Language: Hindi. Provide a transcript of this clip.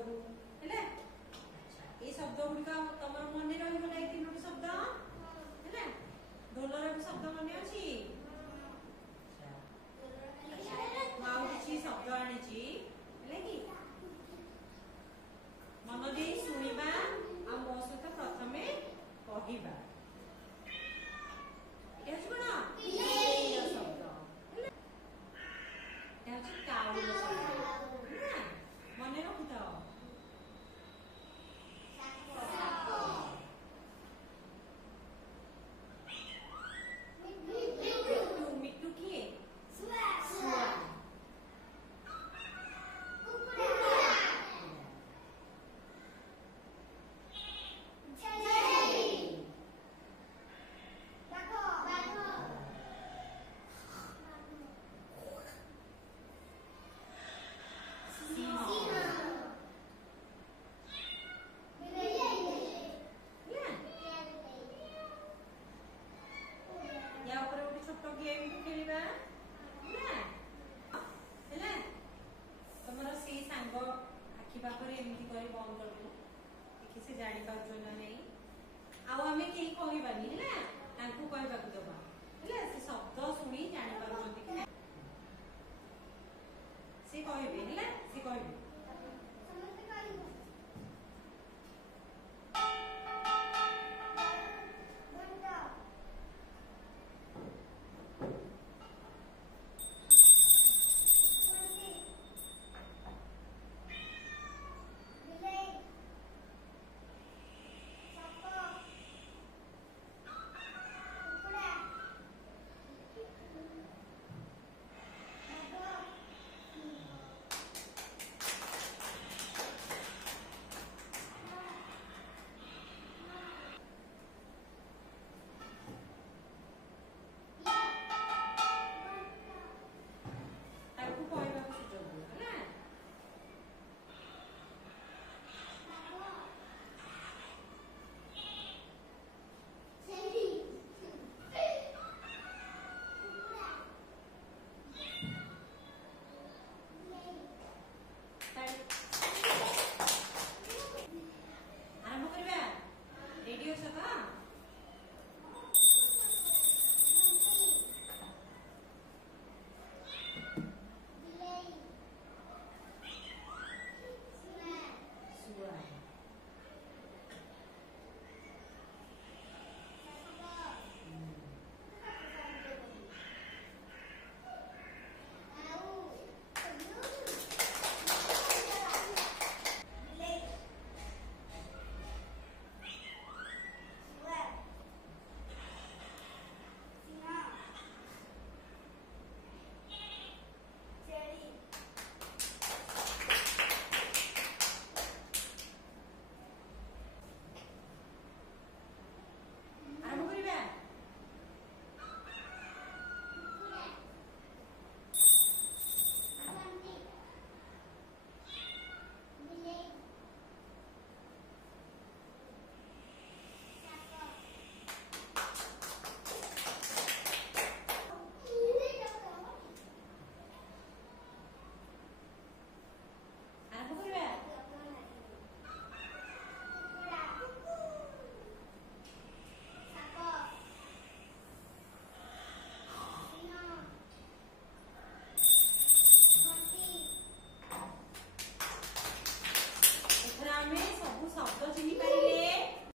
को हेला ये शब्द गुड़िका तुम मन रहा ये तीनोटी शब्द है ढोलर भी शब्द मन अच्छी किसी शब्द आनी मन दे शुणा आ मो सहित प्रथमे कहवा कौन शब्द काउल शब्द मन रखु था मिट्टू किए छोट गेम खेलवा तुम से सांग आखि पाखे एमती कर बंद कर देखी से जानी पार्छ ना नहीं आम कहीं कहबानी है कहवाक दबा है से शब्द शुणी जानी पार्छ कि से कहबे से कहबे